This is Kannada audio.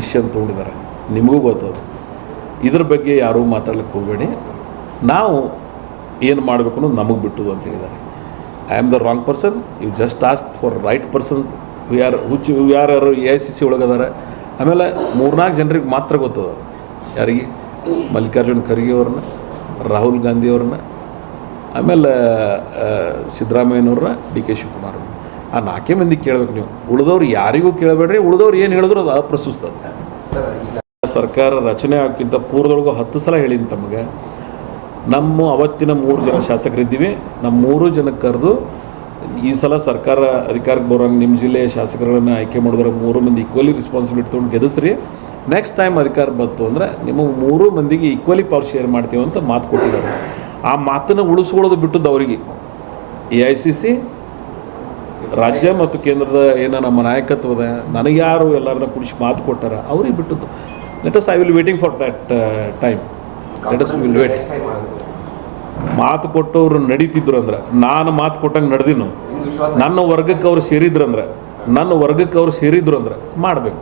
ಡಿಸಿಷನ್ ತೊಗೊಂಡಿದ್ದಾರೆ, ನಿಮಗೂ ಗೊತ್ತದು. ಇದ್ರ ಬಗ್ಗೆ ಯಾರೂ ಮಾತಾಡ್ಲಿಕ್ಕೆ ಹೋಗಬೇಡಿ. ನಾವು ಏನು ಮಾಡಬೇಕು ಅನ್ನೋದು ನಮಗೆ ಬಿಟ್ಟುದು ಅಂತ ಹೇಳಿದ್ದಾರೆ. I am the wrong person, you just ask for right person. ಯಾರು AICC ಒಳಗದಾರೆ. ಆಮೇಲೆ 3-4 ಜನರಿಗೆ ಮಾತ್ರ ಗೊತ್ತದ. ಯಾರಿಗೆ? ಮಲ್ಲಿಕಾರ್ಜುನ್ ಖರ್ಗೆ ಅವ್ರನ್ನ, ರಾಹುಲ್ ಗಾಂಧಿ ಅವ್ರನ್ನ, ಆಮೇಲೆ ಸಿದ್ದರಾಮಯ್ಯನವ್ರನ್ನ, DK ಶಿವಕುಮಾರ್ ಅವ್ರನ್ನ. ಆ 4 ಮಂದಿಗೆ ಕೇಳಬೇಕು ನೀವು. ಉಳಿದವ್ರು ಯಾರಿಗೂ ಕೇಳಬೇಡ್ರಿ. ಉಳಿದವ್ರು ಏನು ಹೇಳಿದ್ರು ಅದು ಅಪ್ರಸ್ತುತ. ಸರ್ಕಾರ ರಚನೆ ಆಗೋಕ್ಕಿಂತ ಪೂರ್ವದೊಳಗೂ 10 ಸಲ ಹೇಳಿದ್ದೀನಿ ತಮಗೆ. ನಮ್ಮ ಅವತ್ತಿನ 3 ಜನ ಶಾಸಕರಿದ್ದೀವಿ. ನಮ್ಮ 3 ಜನಕ್ಕೆ ಕರೆದು ಈ ಸಲ ಸರ್ಕಾರ ಅಧಿಕಾರಕ್ಕೆ ಬರೋಂಗೆ ನಿಮ್ಮ ಜಿಲ್ಲೆಯ ಶಾಸಕರುಗಳನ್ನು ಆಯ್ಕೆ ಮಾಡಿದ್ರೆ 3 ಮಂದಿ ಈಕ್ವಲಿ ರೆಸ್ಪಾನ್ಸಿಬಿಲಿಟಿ ತೊಗೊಂಡು ಗೆಲ್ಲಿಸ್ರಿ. ನೆಕ್ಸ್ಟ್ ಟೈಮ್ ಅಧಿಕಾರ ಬಂತು ಅಂದರೆ ನಿಮಗೆ 3 ಮಂದಿಗೆ ಈಕ್ವಲಿ ಪವರ್ ಶೇರ್ ಮಾಡ್ತೀವಿ ಅಂತ ಮಾತು ಕೊಟ್ಟಿದ್ದಾರೆ. ಆ ಮಾತನ್ನು ಉಳಿಸ್ಕೊಳ್ಳೋದು ಬಿಟ್ಟದ್ದು ಅವರಿಗೆ. AICC ರಾಜ್ಯ ಮತ್ತು ಕೇಂದ್ರದ ಏನೋ ನಮ್ಮ ನಾಯಕತ್ವದ ನನಗೆ ಯಾರು ಎಲ್ಲರನ್ನ ಕುಡಿಸಿ ಮಾತು ಕೊಟ್ಟಾರ ಅವ್ರಿಗೆ ಬಿಟ್ಟದ್ದು. I will waiting for that time. Will wait. ಮಾತು ಕೊಟ್ಟವ್ರು ನಡೀತಿದ್ರು ಅಂದ್ರೆ, ನಾನು ಮಾತು ಕೊಟ್ಟಂಗೆ ನಡೆದಿನು. ನನ್ನ ವರ್ಗಕ್ಕೆ ಅವ್ರು ಸೇರಿದ್ರು ಅಂದ್ರೆ ಮಾಡಬೇಕು.